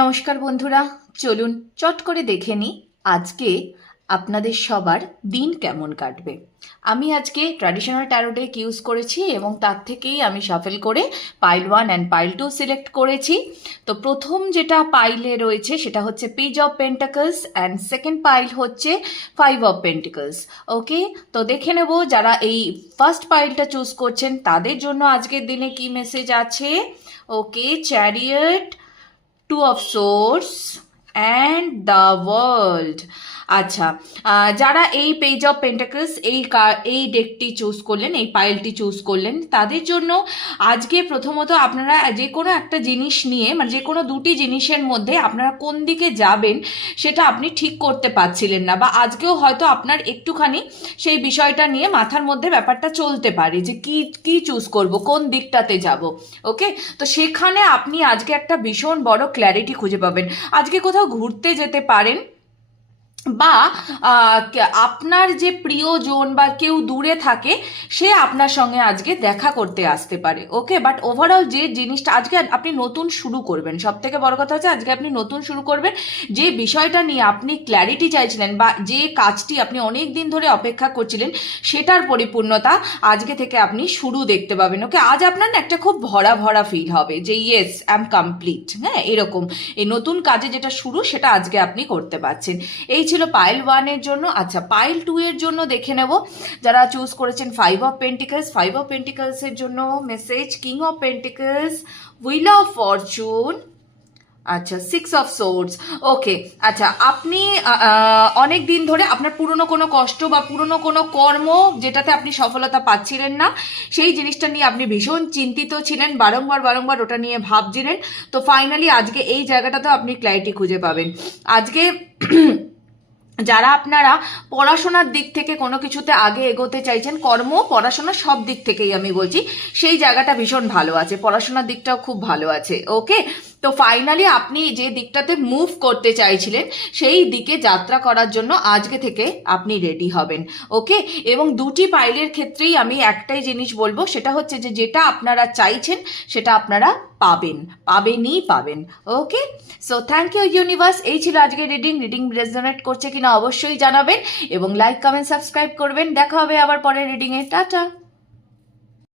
নমস্কার বন্ধুরা, চলুন চট করে দেখে নিই আজকে আপনাদের সবার দিন কেমন কাটবে। আমি আজকে ট্র্যাডিশনাল ট্যারো ডেক ইউজ করেছি এবং তার থেকেই আমি শাফেল করে পাইল 1 অ্যান্ড পাইল 2 সিলেক্ট করেছি। তো প্রথম যেটা পাইলে রয়েছে সেটা হচ্ছে page of pentacles and second pile হচ্ছে 5 অফ পেন্টিকলস। ওকে, তো দেখে নেব যারা এই ফার্স্ট পাইলটা চুজ করছেন তাদের জন্য আজকের দিনে কি মেসেজ আছে। Okay, chariot, two of source and the world. আচ্ছা, যারা এই পেজ অফ পেন্টাকলস এই ডেকটি চুজ করলেন, এই পাইলটি চুজ করলেন, তাদের জন্য আজকে প্রথমত আপনারা যে কোনো একটা জিনিস নিয়ে মানে যে কোনো দুটি জিনিসের মধ্যে আপনারা কোন দিকে যাবেন সেটা আপনি ঠিক করতে পারছিলেন না, বা আজকেও হয়তো আপনার একটুখানি সেই বিষয়টা নিয়ে মাথার মধ্যে ব্যাপারটা চলতে পারে যে কি চুজ করব, কোন দিকটাতে যাব। ওকে, তো সেখানে আপনি আজকে একটা ভীষণ বড় ক্ল্যারিটি খুঁজে পাবেন। আজকে কোথাও ঘুরতে যেতে পারেন, বা আপনার যে প্রিয়জন বা কেউ দূরে থাকে সে আপনার সঙ্গে আজকে দেখা করতে আসতে পারে। ওকে, বাট ওভারঅল যে জিনিসটা আজকে আপনি নতুন শুরু করবেন, সব থেকে বড় কথা হচ্ছে আজকে আপনি নতুন শুরু করবেন। যে বিষয়টা নিয়ে আপনি ক্ল্যারিটি চাইছিলেন বা যে কাজটি আপনি অনেক দিন ধরে অপেক্ষা করছিলেন সেটার পরিপূর্ণতা আজকে থেকে আপনি শুরু দেখতে পাবেন। ওকে, আজ আপনার না একটা খুব ভরা ভরা ফিল হবে যে ইয়েস আই এম কমপ্লিট। হ্যাঁ, এরকম এই নতুন কাজে যেটা শুরু সেটা আজকে আপনি করতে পারছেন। এই ছিল পাইল 1 এর জন্য। আচ্ছা, পাইল 2 এর জন্য দেখে নেব যারা চুজ করেছেন 5 অফ পেন্টিকলস। 5 অফ পেন্টিকলস এর জন্য message king of pentacles, wheel of Fortune, আচ্ছা 6 অফ সোর্ডস। ওকে, আচ্ছা আপনি অনেক দিন ধরে আপনার পুরনো কোনো কষ্ট বা পুরনো কোনো কর্ম যেটাতে আপনি সফলতা পাচ্ছিলেন না সেই জিনিসটা নিয়ে আপনি ভীষণ চিন্তিত ছিলেন, বারংবার ওটা নিয়ে ভাবছিলেন। তো ফাইনালি আজকে এই জায়গাটাতেও আপনি ক্ল্যারিটি খুঁজে পাবেন। আজকে যারা আপনারা পড়াশোনার দিক থেকে কোনো কিছুতে আগে এগোতে চাইছেন, কর্ম পড়াশোনা সব দিক থেকেই আমি বলছি, সেই জায়গাটা ভীষণ ভালো আছে, পড়াশোনার দিকটাও খুব ভালো আছে। ওকে, তো ফাইনালি আপনি যে দিকটাতে মুভ করতে চাইছিলেন সেই দিকে যাত্রা করার জন্য আজকে থেকে আপনি রেডি হবেন। ওকে, এবং দুটি পাইলের ক্ষেত্রেই আমি একটাই জিনিস বলবো, সেটা হচ্ছে যে যেটা আপনারা চাইছেন সেটা আপনারা পাবেন। ওকে, সো থ্যাংক ইউ ইউনিভার্স। এই ছিল আজকের রিডিং রেজোনেট করছে কিনা অবশ্যই জানাবেন এবং লাইক কমেন্ট সাবস্ক্রাইব করবেন। দেখা হবে আবার পরের রিডিংয়ে। টাটা।